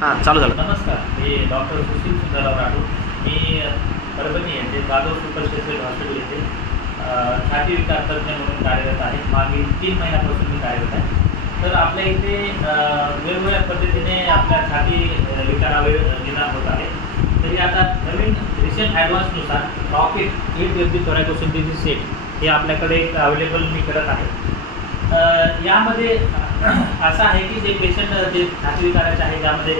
हां चालू झालं. नमस्कार, मी डॉक्टर सुशील सुंदरराव राठोड. मी परभणी येथे जाधव सुपर स्पेशलिस्ट हॉस्पिटल येथे छाती विकार तज्ज्ञ म्हणून कार्यरत आहे. मागील 3 महिन्यापासून मी कार्यरत आहे. तर आपल्या इथे वेगवेगळ्या पद्धतीने आपल्या छाती विकारावर निदान होत आहे. तरी आता नवीन रिसेंट ॲडव्हान्सनुसार रॉकेट 8 व्यक्ती थोरॅकोसिंथेसिस सेट हे आपल्याकडे अवेलेबल मी करत आहे. यामध्ये असं आहे की जे पेशंट जे छाती विकाराचे आहे ज्यामध्ये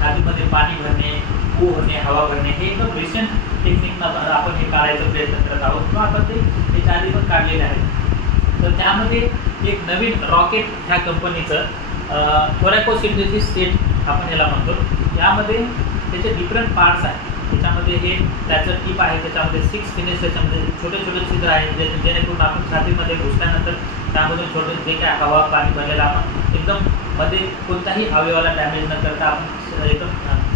छातीमध्ये पाणी भरणे, ऊ होणे, हवा भरणे हे एकदम रिसेंट टेक्निकनं आपण हे काढायचा प्रयत्न करत आहोत किंवा आपण ते त्याच्या आधी पण काढलेले आहे. तर त्यामध्ये एक नवीन रॉकेट ह्या कंपनीचं थोरॅकोसिंथेसिस सेट आपण याला म्हणतो. यामध्ये त्याचे डिफरंट पार्ट्स आहेत. त्याच्यामध्ये हे त्याचं टीप आहे, त्याच्यामध्ये 6 फिनिश, त्याच्यामध्ये छोटे छोटे छिद्र आहेत जेणेकरून आपण छातीमध्ये घुसल्यानंतर त्यामधून छोटे जे काय हवा पाणी भरलेलं आपण एकदम मध्ये कोणत्याही अवयवाला डॅमेज न करता आपण एकदम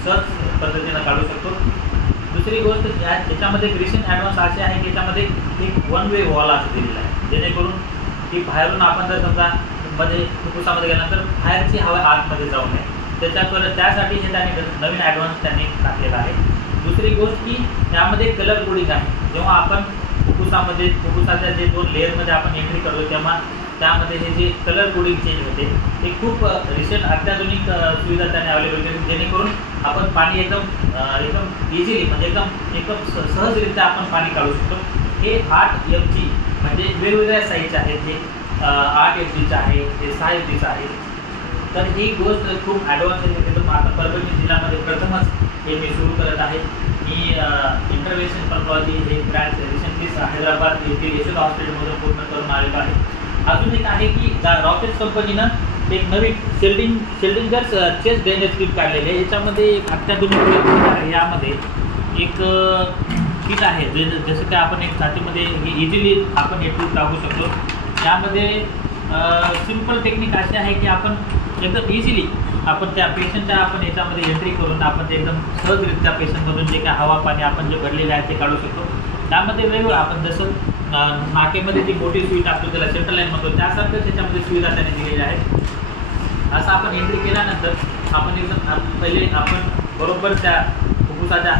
सहज पद्धतीनं काढू शकतो. दुसरी गोष्ट त्याच्यामध्ये एक रिसेंट ॲडव्हान्स असे आहे की त्याच्यामध्ये एक 1 वे वॉल असं दिलेला आहे जेणेकरून की बाहेरून आपण जर समजा मध्ये फुफ्फुसामध्ये गेल्यानंतर बाहेरची हवा आतमध्ये जाऊ नये त्यासाठी हे त्यांनी नवीन ॲडव्हान्स त्यांनी टाकलेला आहे. दुसरी गोष्ट की त्यामध्ये कलर कोडिंग आहे. जेव्हा आपण फुफ्फुसाच्या जे 2 लेअरमध्ये आपण एंट्री करतो तेव्हा त्यामध्ये हे जे कलर कोडिंग चेंज होते ते खूप रिसेंट अत्याधुनिक सुविधा त्यांनी अवेलेबल केली जेणेकरून आपण पाणी एकदम इझिली म्हणजे एकदम सहजरित्या आपण पाणी काढू शकतो. हे 8 FG म्हणजे वेगवेगळ्या साईजचे आहेत. हे 8 FGचं आहे, हे 6 FGचं आहे. तर ही गोष्ट खूप ॲडव्हान्स आहे. एकदम आता परभणी जिल्ह्यामध्ये प्रथमच हे मी सुरू करत आहे. मी इंटरव्हेन्शन पॅथॉलॉजी हे ब्रँच रिसेंटलीच हैदराबाद येथील यशोदा हॉस्पिटलमधून पूर्ण करून आलेलो आहे. अजून एक आहे की रॉकेट कंपनीनं एक नवीन शेल्डिंगर्स चेस्ट ड्रेनेज किट काढलेले आहे. याच्यामध्ये एक अत्याधुनिक आहे. यामध्ये एक किट आहे जसं की आपण एक छातीमध्ये इझिली आपण हे ट्यूब टाकू शकतो. यामध्ये सिंपल टेक्निक अशी आहे की आपण एकदम इझिली आपण त्या पेशंटच्या आपण याच्यामध्ये एंट्री करून आपण ते एकदम सहजरित्या पेशंटमधून जे काय हवा पाणी आपण जे भरलेले आहे ते काढू शकतो. त्यामध्ये वेगवेगळं आपण जसं नाकेमध्ये जी मोठी सुई टाकतो त्याला सेंट्रल लाईन म्हणतो त्यासारखं त्याच्यामध्ये सुविधा त्याने दिलेल्या आहेत. असं आपण एंट्री केल्यानंतर आपण एकदम पहिले आपण बरोबर त्या फुफ्फुसाच्या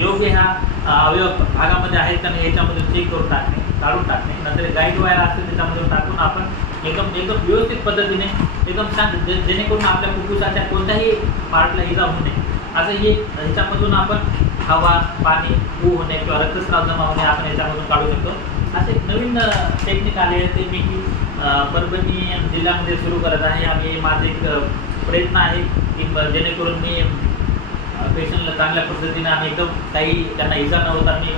योग्य ह्या अवयव भागामध्ये आहेत का नाही याच्यामधून चेक करून टाकणे, काढून टाकणे. नंतर गाईड वायर असते त्याच्यामधून टाकून आपण एकदम व्यवस्थित पद्धतीने एकदम शांत जेणेकरून आपल्या फुफ्फुसाच्या कोणत्याही पार्टला इजा होऊ नये असं हे ह्याच्यामधून आपण हवा पाणी ऊ होणे किंवा रक्तस्राव जमा होणे आपण याच्यामधून काढू शकतो. असे नवीन टेक्निक आले आहे ते मी परभणी जिल्ह्यामध्ये सुरू करत आहे. आणि माझे एक प्रयत्न आहे की जेणेकरून मी पेशंटला चांगल्या पद्धतीने आम्ही एकदम काही त्यांना इजा न होता मी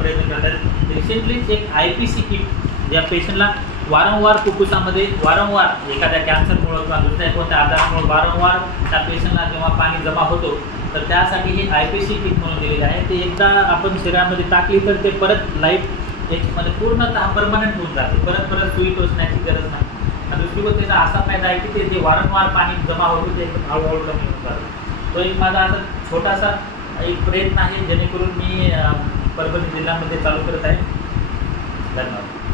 प्रयत्न करत आहे. रिसेंटलीच एक IPC किट ज्या पेशंटला वारंवार फुफ्फुसामध्ये वारंवार एखाद्या कॅन्सरमुळं किंवा दुसऱ्या कोणत्या आजारामुळे वारंवार त्या पेशंटला जेव्हा पाणी जमा होतो तर त्यासाठी ही IPC किट म्हणून दिलेली आहे. ते एकदा आपण शरीरामध्ये टाकली तर ते परत लाईफ एक म्हणजे पूर्णतः परमनंट होऊन जाते. परत सुई टोचण्याची गरज नाही. आणि दुसरी गोष्ट त्याचा असा फायदा आहे की ते जे वारंवार पाणी जमा होतं ते एकदम हळूहळू कमी होऊन जातं. तो एक माझा असा छोटासा एक प्रयत्न आहे जेणेकरून मी परभणी जिल्ह्यामध्ये चालू करत आहे. धन्यवाद.